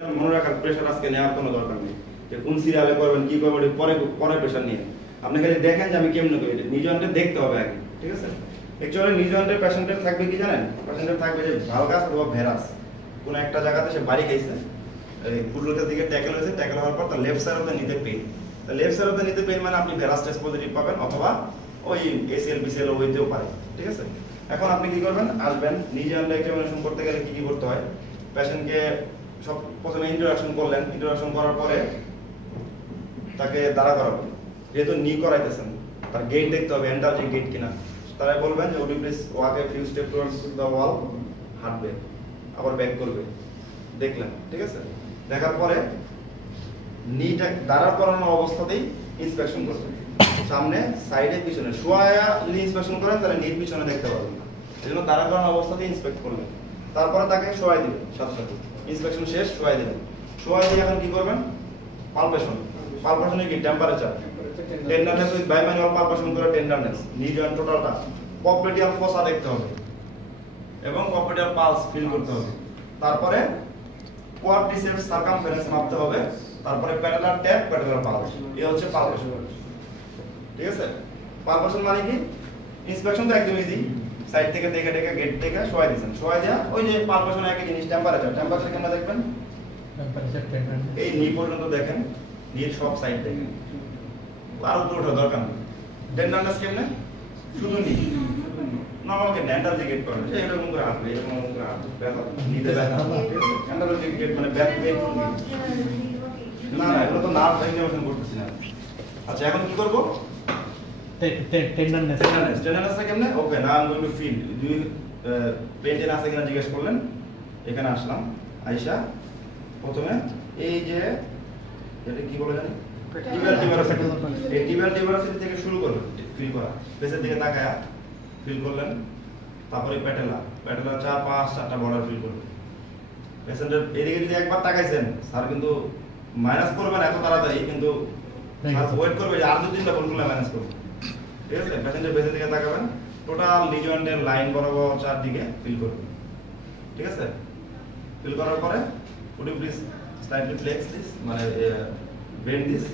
মনে রাখার প্রেশার আজকে নেওয়ার কোনো দরকার নেই যে কোন সিরিয়ালে করবেন কি করবেন পরে পরে প্রেশার নিয়ে আপনি খালি দেখেন যে আমি কেমনে করি নিজ অন্ডে দেখতে হবে আগে ঠিক আছে অ্যাকচুয়ালি নিজ অন্ডের পেশেন্টের থাকবে কি জানেন পেশেন্টের থাকবে যে ভালগাস অথবা ভেরাস কোন একটা জায়গাতে সে বাড়ি খাইছে এই পুরোটার দিকে ট্যাকেল হয়েছে ট্যাকেল হওয়ার পর তার লেফট সাইড অফ দ্য নিতে পেইন তা লেফট সাইড অফ দ্য নিতে পেইন মানে আপনি ভেরাস টেস্ট পজিটিভ পাবেন অথবা ওই এসিএল বিসিএল হইতেও পারে ঠিক আছে এখন আপনি কি করবেন আসবেন নিজ অন্ডে এক্সামিনেশন করতে গেলে কি কি করতে হয় পেশেন্টকে সব প্রথমে ইন্ট্রোডাকশন করলেন ইন্ট্রোডাকশন করার পরে তাকে দাঁড়া করাবেন যেহেতু নি করাইতেছেন তার গেট দেখতে হবে এন্টার যে গেট কিনা তারাই বলবেন যে ওডি please walk a few steps towards the wall হাঁটবে আবার ব্যাক করবে দেখলেন ঠিক আছে দেখার পরে নিটা দাঁড়া করানো অবস্থাতেই ইন্সপেকশন করবেন সামনে সাইডে পিছনে শোয়া যদি ইন্সপেকশন করেন তাহলে নিট পিছনে দেখতে পাবেন না এজন্য দাঁড়া করানো অবস্থাতেই ইন্সপেক্ট করবেন তারপরে তাকে শোয়াই দিবেন সাথে সাথে ইন্সপেকশন শেষ শোয়াই দিবেন শোয়াই দিয়ে এখন কি করবেন পালপেশন পালপেশনে কি টেম্পারেচার টেন্ডারনেস উইথ বাইম্যানুয়াল পালপেশন করে টেন্ডারনেস নি জয়েন্ট টোটালটা পপলেটিয়াল ফোসা দেখতে হবে এবং পপলেটিয়াল পালস ফিল করতে হবে তারপরে কোয়াড্রিসেপস সারকামফারেন্স মাপতে হবে তারপরে প্যাটেলার ট্যাপ প্যাটেলার পালস এই হচ্ছে পালপেশন ঠিক আছে পালপেশন মানে কি ইন্সপেকশন তো একদম ইজি সাইড থেকে দেখে দেখে গেট থেকে শোয়াই দিবেন শোয়াই দেয়া ওই যে পালপেশন একই জিনিস টেম্পারেচার কেমন দেখবেন টেম্পারেচার এই নি পর্যন্ত দেখেন নির সব সাইড দেখেন আর উপরে ওঠা দরকার নেই টেন্ডারনেস কেমনে শুধু নি নরমাল কে ডেন্টাল যে গেট করে যে এরকম করে হাঁটবে এরকম করে হাঁটবে ব্যথা নিতে ব্যথা ডেন্টাল যে গেট মানে ব্যাক পেইন না না এগুলো তো নার্ভ ইনফরমেশন করতেছি না আচ্ছা এখন কি করব টেন্ডারনেস কেমনে okay now I am going to feel do pain আছে কিনা জিজ্ঞেস করলেন এখানে আসলাম আয়েশা প্রথমে এই যে এটা কি বলে জানি টিবিয়াল ডিভারাসিটি থেকে শুরু করবেন ফিল করা পেছের দিকে তাকায়া ফিল করলেন তারপরে প্যাটেলা 4-5-4টা বর্ডার ফিল করবেন পেশেন্টের এদিকে যদি একবার তাকাইছেন স্যার কিন্তু মাইনাস করবেন এত তাড়াতাড়ি কিন্তু স্যার ওয়েট করবে যে আর 2-3টা বলগুলো মাইনাস করবে ঠিক আছে পেশেন্টের পেছের দিকে তাকাবেন টোটাল লিজয়েন্টের লাইন বরাবর চারদিকে ফিল করবেন ঠিক আছে ফিল করার পরে would you please slightly flex this মানে bend this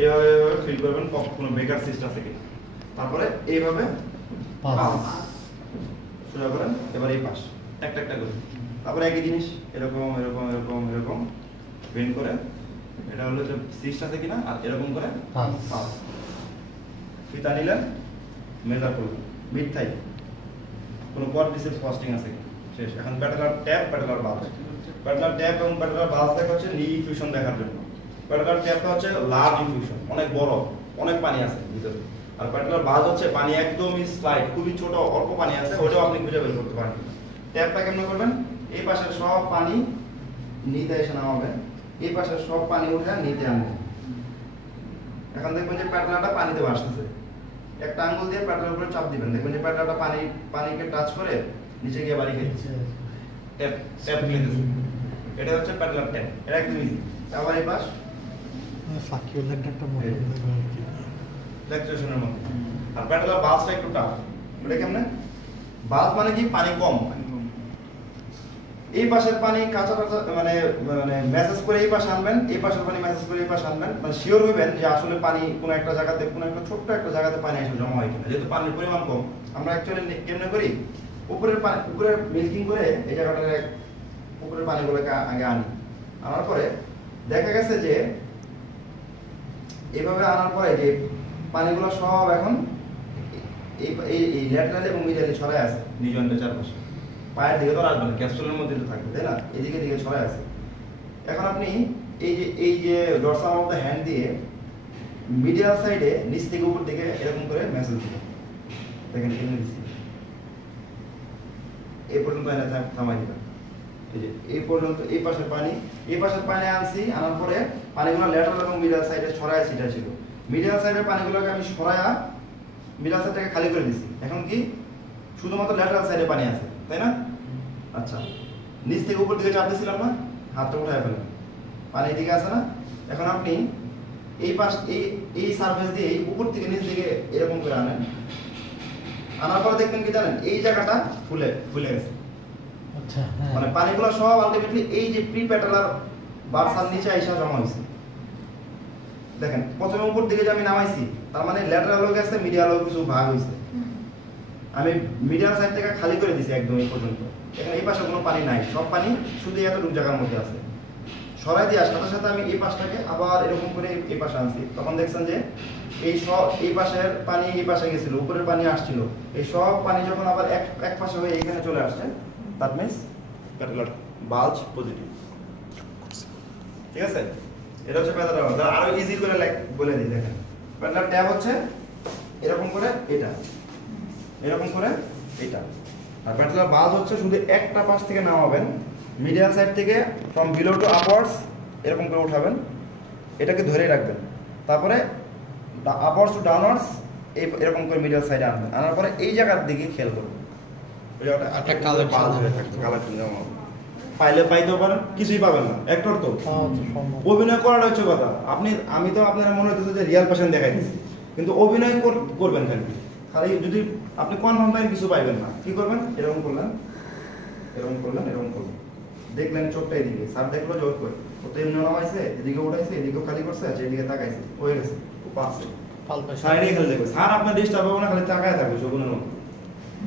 এইভাবে ফিল করবেন কোনো বেকার সিস্ট আছে কি তারপরে এইভাবে পাস শুরু করেন এবার এই পাশ একটা একটা করে তারপরে একই জিনিস এরকম এরকম এরকম এরকম বেন্ড করে এটা হলো যে সিস্ট আছে কিনা আর এরকম করে পাস ফিতা নিলেন মেজার করবেন মিড থাই কোনো কোয়াড্রিসেপস ফাস্টিং আছে কি শেষ এখন patellar tap patellar bulge patellar tap এবং প্যাটেলার বাল্জ দেখা হচ্ছে নি ইনফিউশন দেখার জন্য প্যাটেলার ট্যাপটা হচ্ছে লার্জ ইনফিউশন অনেক বড় অনেক পানি আছে ভিতরে আর প্যাটেলার বাল্জ হচ্ছে পানি একদমই স্লাইড খুবই ছোট অল্প পানি আছে ওটাও আপনি খুঁজে বের করতে পারেন ট্যাপটা কেমন করবেন এই পাশের সব পানি নিতে এসে নামাবেন এই পাশের সব পানি উঠে নিতে আনবেন এখন দেখবেন যে প্যাটেলারটা পানিতে ভাসতেছে একটা আঙ্গুল দিয়ে প্যাটেলার উপরে চাপ দিবেন দেখবেন যে প্যাটেলারটা পানিকে টাচ করে নিচে গিয়ে বাড়ি খেয়েছে ট্যাপ ট্যাপ খেতেছে এটা হচ্ছে প্যাটেলার ট্যাপ এটা একদম ইজি আবার এই পাশ সার্কুলেটরটা মনে ফ্লেক্সেশনের মধ্যে আর প্যাটেলার বাল্বটা একটু টাফ এটা কেমনে বাল্ব মানে কি পানি কম এই পাশের পানি কাঁচা কাঁচা মানে মানে মেসেজ করে এই পাশে আনবেন এই পাশের পানি মেসেজ করে এই পাশে আনবেন মানে শিওর হইবেন যে আসলে পানি কোনো একটা জায়গাতে কোনো একটা ছোট্ট একটা জায়গাতে পানি এসে জমা হয় কিনা যেহেতু পানির পরিমাণ কম আমরা অ্যাকচুয়ালি কেমনে করি উপরের পানি উপরে মিল্কিং করে এই জায়গাটার উপরের পানিগুলোকে আগে আনার পরে দেখা গেছে যে এইভাবে আনার পরে যে পানিগুলো সব এখন এই ল্যাটারাল এবং মিডিয়ালি ছড়ায় আছে নিজন্ডের চারপাশে পায়ের দিকে তো আসবে না ক্যাপসুলের মধ্যে তো থাকবে তাই না এদিকে দিকে ছড়ায় আছে এখন আপনি এই যে ডরসাম অফ দ্য হ্যান্ড দিয়ে মিডিয়াল সাইডে নিচ থেকে উপর দিকে এরকম করে মেসেজ দিবেন দেখেন এখানে দিচ্ছি এই পর্যন্ত এনে থামাই দিবেন এই যে এই পর্যন্ত এই পাশের পানি আনছি আনার পরে পানিগুলো ল্যাটারাল এবং মিডিয়াল সাইডে ছড়ায় ছিটা ছিল মিডিয়াল সাইডের পানিগুলোকে আমি সরায়া মিডিয়াল সাইডটাকে খালি করে দিছি এখন কি শুধুমাত্র ল্যাটারাল সাইডে পানি আছে তাই না আচ্ছা নিচ থেকে উপর দিকে চাপ দিয়েছিলাম না হাতটা উঠায় ফেলেন পানি এদিকে আছে না এখন আপনি এই পাশ এই সারফেস দিয়ে উপর থেকে নিচ দিকে এরকম করে আনেন আনার পরে দেখবেন কি জানেন এই জায়গাটা ফুলে গেছে আচ্ছা হ্যাঁ মানে পানিগুলো সব আলটিমেটলি এই যে প্রি প্যাটেলার বার্সার নিচে আইসা জমা হয়েছে। দেখেন প্রথমে উপর দিকে যে আমি নামাইছি তার মানে ল্যাটারালও গেছে, মিডিয়ালও কিছু ভাগ হয়েছে। আমি মিডিয়াল সাইড থেকে খালি করে দিছি একদম এই পর্যন্ত। এখানে এই পাশে কোনো পানি নাই, সব পানি শুধু এতটুকু জায়গার মধ্যে আছে। সরাই দেওয়ার সাথে সাথে আমি এই পাশটাকে আবার এরকম করে এই পাশে আনছি। তখন দেখছেন যে এই সব এই পাশের পানি এই পাশে গেছিল, উপরের পানি আসছিল, এই সব পানি যখন আবার এক পাশে হয়ে এখানে চলে আসছে, দ্যাট মিন্স প্যাটেলার বাল্জ পজিটিভ। ঠিক আছে, এটা হচ্ছে প্যাটেলার বাল্জ। আরো ইজি করে বলে দিই, দেখেন প্যাটেলার ট্যাব হচ্ছে এরকম করে এটা, এরকম করে এটা, আর প্যাটেলার বাল্জ হচ্ছে শুধু একটা পাশ থেকে নামাবেন, মিডিয়াল সাইড থেকে ফ্রম বিলো টু আপওয়ার্ডস এরকম করে উঠাবেন, এটাকে ধরে রাখবেন, তারপরে আপওয়ার্ডস টু ডাউনওয়ার্ডস এরকম করে মিডিয়াল সাইডে আনবেন, আনার পরে এই জায়গার দিকে খেয়াল করবেন, এই জায়গাটা একটা কালার বাল্জ হয়ে থাকবে, কালেকশন যেমন পাইলে পাইতেও পারেন, কিছুই পাবেন না, একটর তো অভিনয় করাটা হচ্ছে কথা। আমি তো আপনার মনে হচ্ছে যে রিয়াল পেশেন্ট দেখাইতেছি, কিন্তু অভিনয় করবেন খালি, খালি যদি আপনি কনফার্ম পাইন কিছু পাইবেন না, কি করবেন, এরকম করলেন, এরকম করলেন, এরকম করলেন, দেখলেন চোখটা এদিকে, স্যার দেখলো যে ওই ও তো এমনি নামাইছে, এদিকে উঠাইছে, এদিকেও খালি করছে, আছে এদিকে তাকাইছে, হয়ে গেছে, পাচ্ছে সাইডে খেলে দেখবে, স্যার আপনার ডিস্টার্ব হবে না, খালি তাকায় থাকবে শগুনের মতো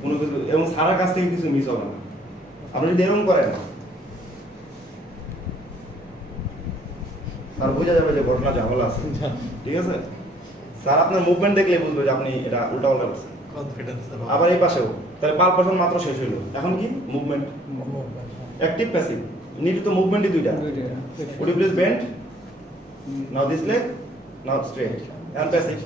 কোনো কিছু, এবং স্যারের কাছ থেকে কিছু মিস হবে না। আপনি যদি এরকম করেন তার বোঝা যাবে যে ঘটনা ঝামেলা আছে, ঠিক আছে। স্যার আপনার মুভমেন্ট দেখলে বুঝবে যে আপনি এটা উল্টা উল্টা করছেন। আবার এই পাশেও তাহলে পালপেশন মাত্র শেষ হইলো, এখন কি মুভমেন্ট, অ্যাক্টিভ প্যাসিভ, নিড তো মুভমেন্টই দুইটা। Would you please bend? Now this leg, now straight, and passive.